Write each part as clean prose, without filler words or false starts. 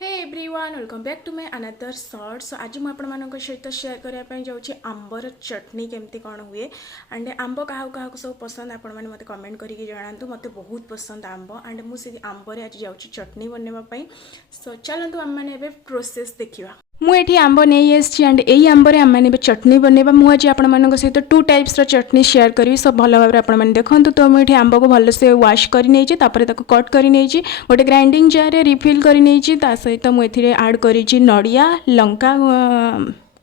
Hey everyone welcome back to my another short. So आज मुझे आपण सहित शेयर करने जाऊँगी आंबर चटनी केमती कौन हुए एंड आंब क्या सब पसंद आपण मैंने मत कमेंट करके जनातु मत बहुत पसंद आंब एंड मुझे आंबर आज जाऊँगी चटनी बनवाई। सो चलतु आम मैंने प्रोसेस देखा। मुझे आंब नहीं आसी एंड यही आंबर आम मैंने चटनी बनवा मुझे आपण सहित टू टाइप्स चटनी शेयर करी सब भल भाव आपने देखूँ। तो मुझे आंब को भलसे वाश कर कट कर गोटे ग्राइंडिंग जार रिफिल कर सहित मुझे आड कर नड़िया लंका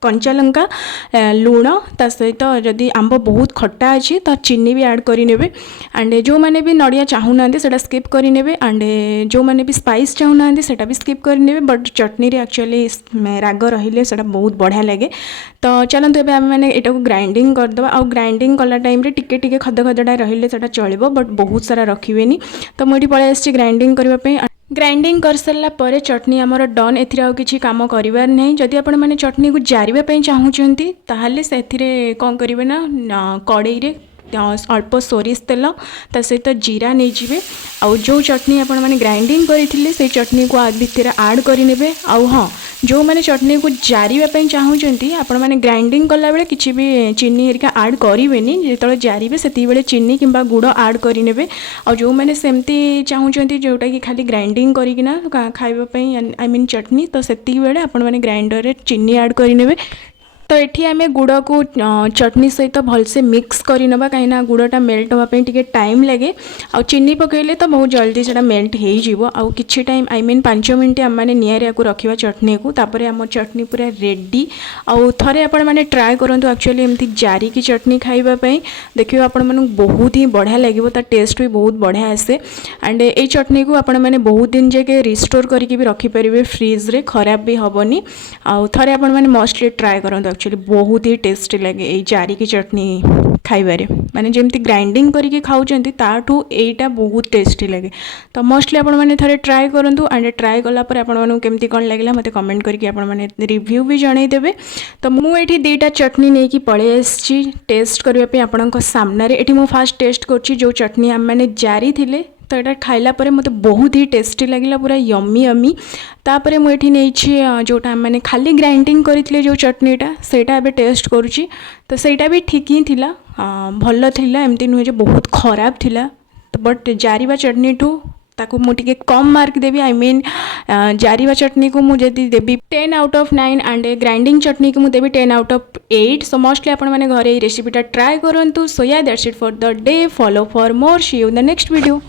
कंचा लंका लुण ता सहित जदि आंब बहुत खट्टा अच्छी तो चीनी भी ऐड करेंगे एंड जो मैंने भी नड़िया चाहूना से स्किप करेंगे एंड जो मैंने भी स्पाइस चाहूना से भी स्किप करेंगे बट चटनी रे एक्चुअली राग रहिले से बहुत बढ़िया लगे। तो चलते एवं आम मैंने यहाँ ग्राइंडिंग करदे आ ग्राइंडिंग कला टाइम टिके टिके खद खदड़ा रहिले से चलो बट बहुत सारा रखिए। तो मुझे पलि आसी ग्राइंडिंग करने ग्राइंडिंग कर सारा पर चटनी आमर डन एथिरे किसी काम करिवार नहीं। जदि आपण मैंने चटनी को जारिबा पई चाहूचंती ताहले सेथिरे कौन करिवे ना कड़ाई रे अल्प सोरिष तेल ता सहित जीरा नहीं जाए आउ जो चटनी आपण मैंने ग्राइंडिंग करते से चटनी को भितर आड करेंगे। आउ हाँ जो मैंने चटनी को जारिबा चाहूँगी आपण मैंने ग्राइंडिंग कला बेले किसी भी चीनी हेरिका आड करेंगे जो जारिबे से चीनी किंबा गुड़ आड करेंगे। और जो मैंने सेमती चाहूँगी जोटा कि खाली ग्राइंडिंग करना खावाई आई मीन चटनी तो से बेले आपण मैंने ग्राइंडर रे चीनी आड करेंगे। तो ये आम गुड़ को चटनी सहित भलसे मिक्स करनवा कहीं गुड़टा मेल्ट होगापी टे टाइम लगे आ चीनी पकड़े तो बहुत जल्दी से मेल्ट हो कि टाइम आई मीन 5 मिनट आम मैंने निआरे को रखा चटनी को तापर आम चटनी पूरा रेडी आउ थे आपण मैंने ट्राए करूँ एक्चुअली एमती जारिकी चटनी खावाई देखिए आपण मन बहुत ही बढ़िया लगे टेस्ट भी बहुत बढ़िया आसे एंड ये चटनी को आपण मैंने बहुत दिन जाके रिस्टोर करके भी रखिपारे फ्रिज रे खराब भी हेनी आउ थे आपण मैंने मस्टली ट्राए करूँ एक्चुअली बहुत ही टेस्टी लगे ये जारिकी चटनी खाइबारे माने जेमती ग्राइंडिंग करके खाऊचंती ताठू एटा बहुत टेस्टी लगे। तो मोस्टली आपण माने थरे ट्राए करंतु एंड ट्राए कला पर आपण मानु केमती कोन लागला मते कमेंट करके आपण माने रिव्यू भी जणाई देबे। तो मु एठी दुईटा चटनी नै कि पळे आछि टेस्ट करिया पे आपणक सामने रे एठी मु फास्ट टेस्ट करछि जो चटनी हम माने जारी थिले तो यहाँ खाइला परे मते बहुत ही टेस्टी लगिला पूरा यम्मी यम्मी। तापरे मुझे नहीं जोटा मैंने खाली ग्राइंडिंग करते जो चटनीटा सेटा एबे टेस्ट करुँची तो सेटा भी ठीक ही थिला भल थिला एमती नुहे जो बहुत खराब थिला। तो बट जारिबा चटनी ठू ताकू मुझे कम मार्क देवी आई मीन जारिबा चटनी को मुझे देवी 10 आउट ऑफ 9 एंड ग्राइंडिंग चटनी को मुझे 10 आउट ऑफ 8। सो मोस्टली आपण मैंने घरे रेसिपीटा ट्राए करूँ। सो या that's it for the day follow for more see you in the next video.